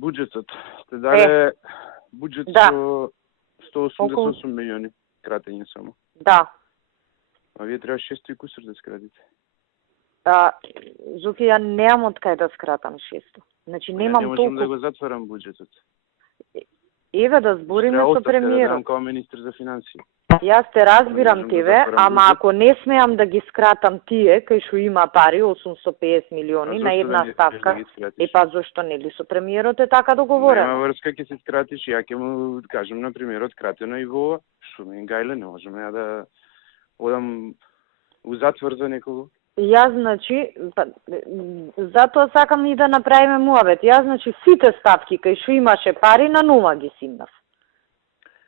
буџетот. Сте дале буџет со 188 милиони кратење само. Да. А вие треба 600 и кусур да скратите. Зуки, ја немам од кај да скратам 600. Значи немам толку. толку. Можам да го затворам буџетот. Еве да збориме со премиерот. Да као министр за финансии. Јас те разбирам тебе, ама ако не смеам да ги скратам тие, кај што има пари, 850 милиони на една ставка, па зошто нели со премиерот е така договорено? Нема врска, ќе се скратиш, ја ќе му кажам на премиерот кратено и во што ме гајле, не можам ја да одам у затвор за некого. Јас, значи, затоа сакам и да направиме муабет. Јас, значи, сите ставки кај што имаше пари на нула ги симнав.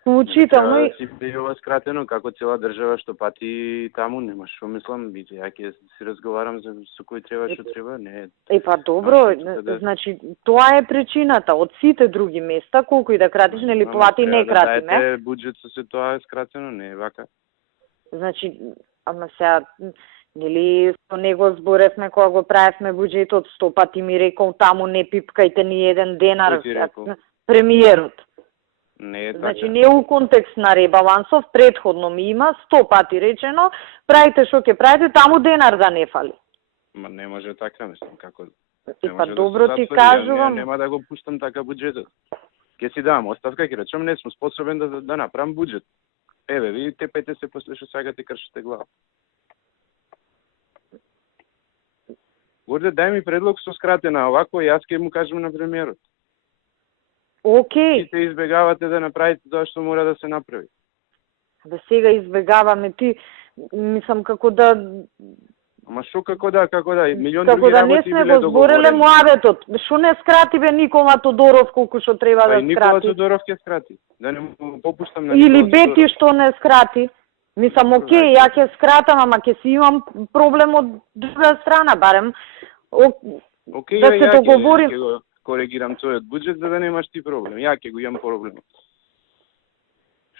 Вклучително и... Си била скратено, како цела држава што пати таму, нема што мислам, ја ќе си разговарам со кој треба, што треба, не... Па добро, значи, тоа е причината. Од сите други места, колку и да кратиш, нели плати не кратиме. Дајте буџет со се тоа е скратено, не е вака. Значи, ама сега... Нели, со него зборевме кога го правевме буџетот, 100 пати ми рекол таму не пипкајте ни еден денар. Премиерот. Не е така. Значи, не у контекст на ребалансов, предходно ми има 100 пати речено, правите што ќе правите, таму денар да не фали. Ма не може така, мислам, како... Па добро ти кажувам. Нема да го пуштам така буџетот. Ќе си дам оставка, ќе речам, не сум способен да направам буџет. Еве, ви тепајте се после што сакате кршите глава. Горде, дај ми предлог со скратена, овако јас ќе му кажам на премиерот. Океј. Сите избегавате да направите тоа што мора да се направи. Да сега избегаваме, ти, мислам како да... Ама шо како да, милион како други да работи биле договорени. Како да не сме го збореле муабетот. Шо не скрати бе Никола Тодоров колку што треба да скрати? Никола Тодоров ќе скрати. Да не му попуштам на Или Бети што не скрати. Мислам, океј, ја ќе скратам, ама ќе си имам проблем од друга страна, барем. Океј, да се договорим. Ќе го коригирам тојот буџет, за да немаш ти проблем. Ја ќе го имам проблем.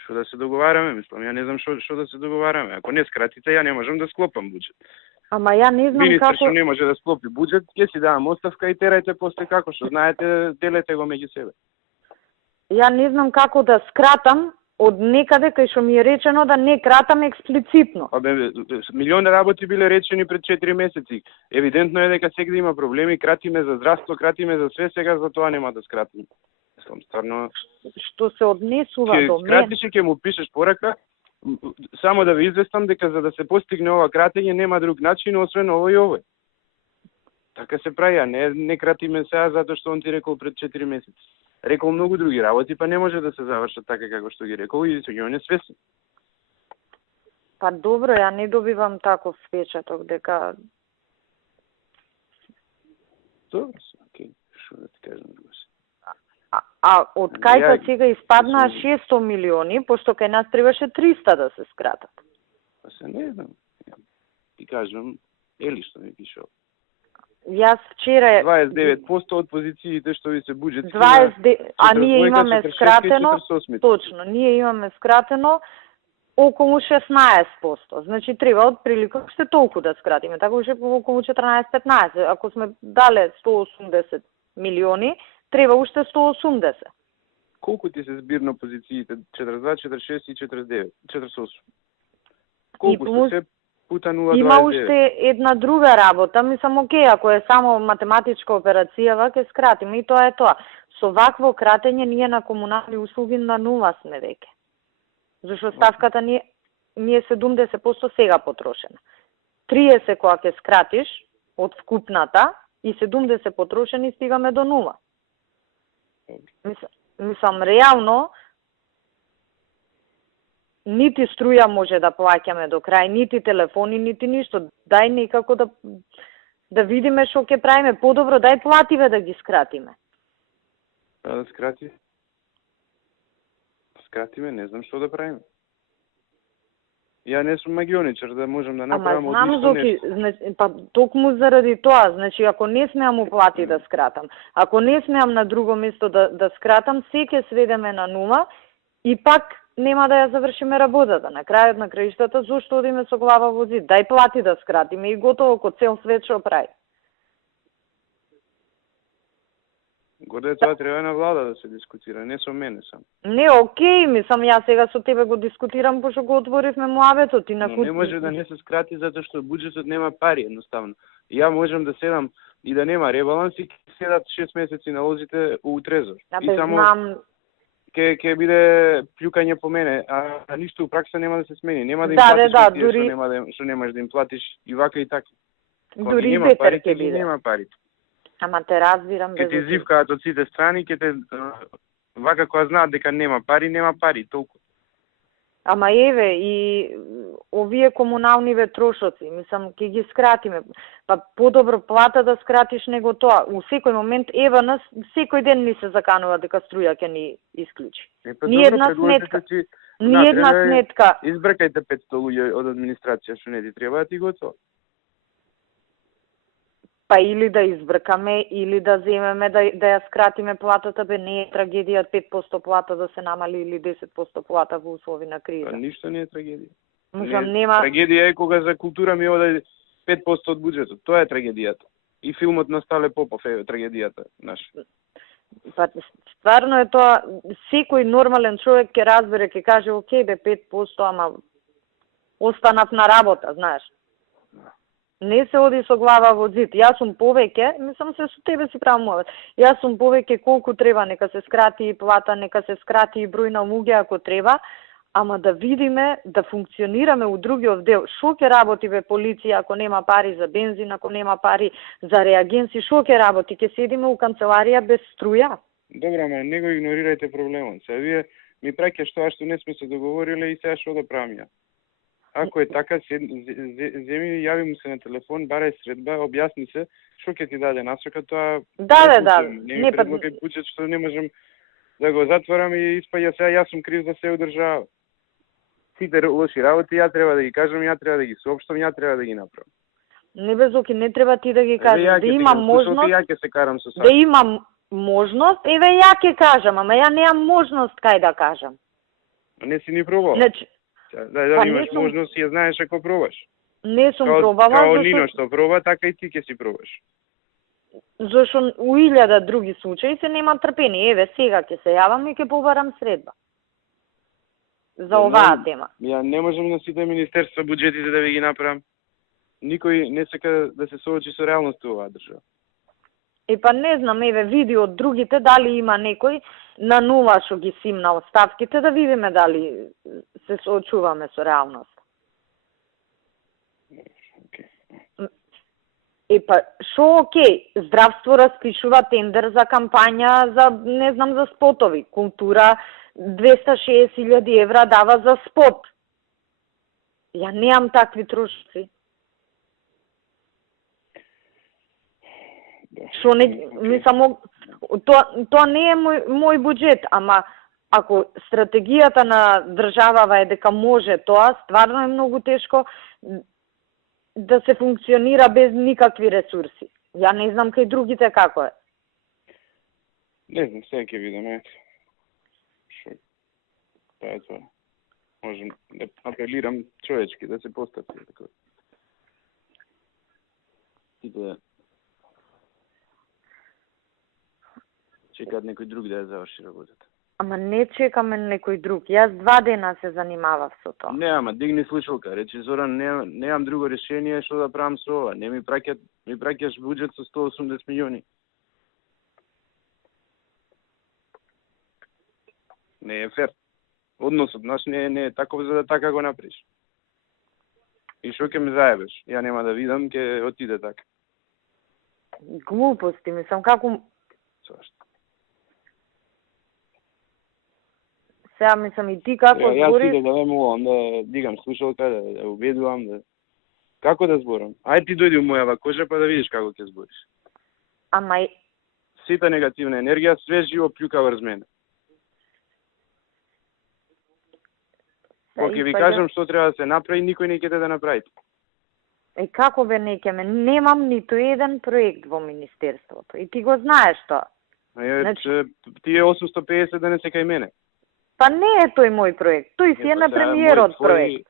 Што да се договараме, мислам, ја не знам што да се договараме. Ако не скратите, ја не можам да склопам буџет. Ама ја не знам Министр како... што не може да склопи буџет, ќе си давам оставка и терајте после како што знаете, делете го меѓу себе. Ја не знам како да скратам од некаде кај што ми е речено да не кратам експлицитно. Милион работи биле речени пред 4 месеци. Евидентно е дека сега има проблеми, кратиме за здравство, кратиме за све, сега за тоа нема да скратиме. Мислам, стварно... Што се однесува до мен... Скратиш и ќе му пишеш порака, само да ве известам дека за да се постигне ова кратење нема друг начин, освен овој и овој. Така се прави, а не кратиме сега затоа што он ти рекол пред 4 месеци. Рекол многу други работи, па не може да се завршат така како што ги рекол и се ги свесен. Па добро, ја не добивам таков впечаток дека... Добро, окей, што да ти кажам друго се. А од кај сега испаднаа 600 милиони, пошто кај нас требаше 300 да се скратат? Па се не знам. Ти кажам, ели што ми пишал. Јас вчера... 29% од позициите што ви се буџетски... А ние имаме скратено... Точно, ние имаме скратено околу 16%. Значи треба отприлика уште толку да скратиме. Така уште околу 14-15. Ако сме дале 180 милиони, треба уште 180. Колку ти се збирно позициите? 42, 46 и 49? 48. Колку се пута 0,29? Има уште една друга работа. Мислам, окей, ако е само математичка операцијава, ќе скратиме и тоа е тоа. Со вакво кратење ние на комунални услуги на нула сме веќе. Зашто ставката ни е 70% сега потрошена. 30 кога ќе скратиш од вкупната и 70 потрошени стигаме до нула. Мислам, реално, нити струја може да плаќаме до крај, нити телефони, нити ништо. Дај некако да видиме што ќе правиме. Подобро, дај плативе да ги скратиме. Да скрати. Скратиме, не знам што да правиме. Ја не сум магионичар да можам да направам од ништо нешто. Па токму заради тоа, значи ако не смеам му плати да скратам, ако не смеам на друго место да скратам, се ќе сведеме на нула и пак нема да ја завршиме работата. На крајот на краиштата, зошто одиме со глава во зид? Дај плати да скратиме и готово, ко цел свет што прави. Горе тоа треба на влада да се дискутира, не со мене сам. Не, окей, мислам, јас сега со тебе го дискутирам, пошто го отворивме муабетот и на Но не може да не се скрати затоа што буџетот нема пари едноставно. Ја можам да седам и да нема ребаланс и седат 6 месеци налозите у трезор. И само знам... ќе биде плюкање по мене, а ништо у пракса нема да се смени. Нема да им платиш тие дури... што немаш да им платиш и вака и така. Дури бетер ќе биде. Нема пари. Ама те разбирам. Ке ти зивкаат од сите страни, ке те вака кога знаат дека нема пари, толку. Ама еве и овие комуналниве трошоци, мислам, ќе ги скратиме. Па подобро плата да скратиш него тоа. У секој момент, ева нас, секој ден ни се заканува дека струја ќе ни исклучи. Ни една сметка. Ни една сметка. Избркајте 500 луѓе од администрација што не ти треба, ти готово. Па или да избркаме, или да земеме да ја скратиме платата, бе не е трагедија 5% плата да се намали или 10% плата во услови на криза. Па ништо не е трагедија. Нема... Трагедија е кога за култура ми одаде 5% од буџетот. Тоа е трагедијата. И филмот на Стале Попов е трагедијата наша. Па стварно е тоа, секој нормален човек ќе разбере, ќе каже, окей, бе 5%, ама останав на работа, знаеш. Не се оди со глава во зид. Јас сум повеќе, мислам се со тебе си правам мовет. Јас сум повеќе колку треба, нека се скрати и плата, нека се скрати и број на луѓе ако треба, ама да видиме, да функционираме у другиот дел. Шо ќе работи бе полиција ако нема пари за бензин, ако нема пари за реагенси, шо ќе работи? Ќе седиме у канцеларија без струја? Добра, ама не го игнорирајте проблемот. Сега вие ми праќаш тоа што не сме се договориле и сега што да правам ја? Ако е така, земи, јави му се на телефон, барај средба, објасни се, што ќе ти даде насока, тоа... Да. Не предлогај буџет што не можам да го затворам и испаѓа сега јас сум крив за се одржава. Сите лоши работи ја треба да ги кажам, ја треба да ги соопштам, ја треба да ги направам. Не безоки, не треба ти да ги кажеш, да имам можност... Ја ќе се карам со да имам можност, еве ја ќе кажам, ама ја немам можност кај да кажам. Не си ни пробала. Значи, да имаш можност и ја знаеш ако пробаш. Не сум пробала. Као Нино што проба, така и ти ќе си пробаш. Зашо у 1000 други случаи се нема трпение. Еве, сега ќе се јавам и ќе побарам средба. За оваа тема. Ја не можам на сите министерства буџетите да ви ги направам. Никој не сака да се соочи со реалноста во оваа држава. Па не знам, еве, види од другите дали има некој на нула што ги симна оставките, да видиме дали се соочуваме со реалност. Па, шо окей, здравство распишува тендер за кампања за, не знам, за спотови. Култура 260.000 евра дава за спот. Ја неам такви трошоци. Шо не, мислам, тоа не е мој буџет, ама ако стратегијата на државава е дека може тоа, стварно е многу тешко да се функционира без никакви ресурси. Ја не знам кај другите како е. Не знам, сега ќе видиме. Тоа е тоа. Можем да апелирам човечки да се постапи. И да чекаат некој друг да ја заврши работата. Ама не чекаме некој друг. Јас 2 дена се занимавав со тоа. Не, ама дигни слушалка. Речи, Зоран, немам друго решение што да правам со ова. Не ми праќаш буџет со 180 милиони. Не е фер. Односот наш не е таков за да така го направиш. И што ќе ме заебеш? Ја нема да видам, ќе отиде така. Глупости, мислам, како... Зашто? Сега мислам и ти како збори... Јас да вемувам, да дигам слушалка, да убедувам, да... Како да зборам? Ај ти дојди у мојава кожа па да видиш како ќе збориш. Ама... Сита негативна енергија, све живо плюка врз мене. Кога ќе ви кажам што треба да се направи, никој не ќе да направи. Како бе не ќе ме? Немам ниту еден проект во министерството. И ти го знаеш тоа. Значи... Тие 850 да не се кај мене. Па не е тој мој проект. Тој си е на премиерот проект.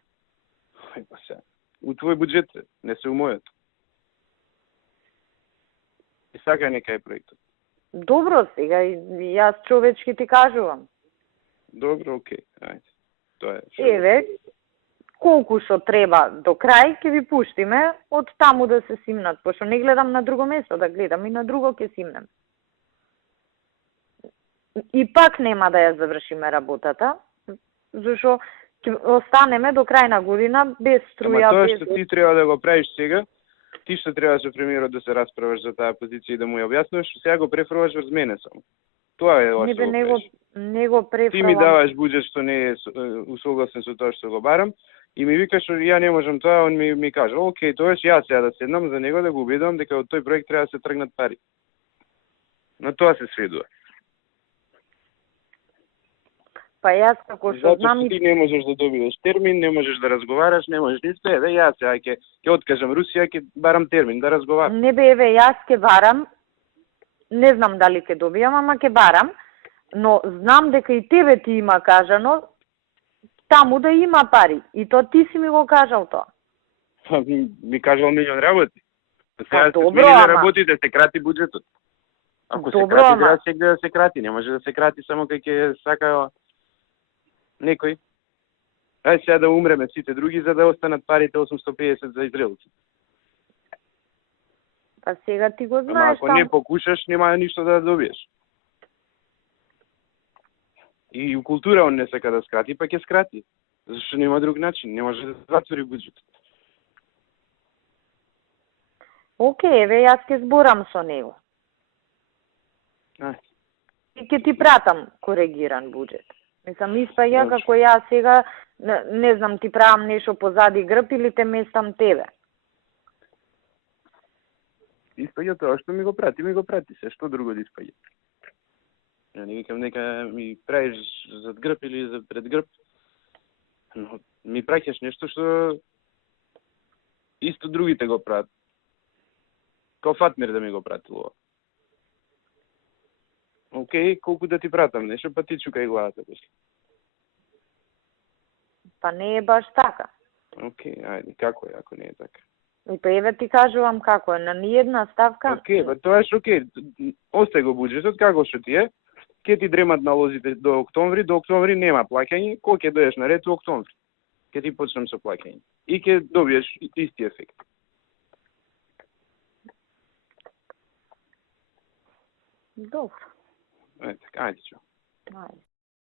У твој буџет, не се у мојот. И сака нека е проектот. Добро, сега јас човечки ти кажувам. Добро, окей, ајде. Тоа е. Еве, колку што треба до крај ќе ви пуштиме од таму да се симнат, пошто не гледам на друго место да гледам и на друго ќе симнем. И пак нема да ја завршиме работата, зашо ќе останеме до крај на година без струја. Ама тоа без... што ти треба да го правиш сега, ти што треба со премиерот да се расправаш за таа позиција и да му ја објаснуваш, сега го префрлаш врз мене само. Тоа е ова што го правиш. Не го префрлам. Ти ми даваш буџет што не е усогласен со тоа што го барам и ми викаш ја не можам тоа, он ми кажа, окей, тоа јас сега да седнам за него да го убедувам дека од тој проект треба да се тргнат пари. На тоа се сведува. Па јас како што знам Затоа ти не можеш да добиеш термин, не можеш да разговараш, не можеш ништо, еве јас сега ќе откажам Русија, ќе барам термин да разговарам. Не бе, еве јас ќе барам, не знам дали ќе добијам, ама ќе барам, но знам дека и тебе ти има кажано таму да има пари. И то ти си ми го кажал тоа. Ми кажал милион работи. Сега се добро, смени на ама... работите, се крати буџетот. Ако добро, се крати, ама... треба сега да се крати, не може да се крати само кај ќе сака некој. Ајде сега да умреме сите други за да останат парите 850 за израелци. Па сега ти го знаеш. Ама ако не покушаш, нема ништо да добиеш. И у култура он не сака да скрати, па ќе скрати. Зашто нема друг начин, не може да затвори буџетот. Океј, еве јас ќе зборам со него. Ајде. И ќе ти пратам коригиран буџет. Мислам, испаѓа како јас сега, не знам, ти правам нешто позади грб или те местам тебе. Испаѓа тоа што ми го прати, се што друго да испаѓа. Ја не викам нека ми правиш зад грб или за пред грб, но ми праќаш нешто што исто другите го прават. Као Фатмир да ми го пратил ова. Океј, колку да ти пратам нешто, па ти чукај главата после. Па не е баш така. Океј, ајде, како е, ако не е така? И па еве ти кажувам како е, на ниедна ставка. Океј, па тоа е океј. Остај го буџетот, како што ти е. Ке ти дремат налозите до октомври нема плаќање, кога ќе дојдеш на ред во октомври? Ке ти почнем со плаќање. И ќе добиеш исти ефект. Добро. Ајде, ајде, чао. Ајде.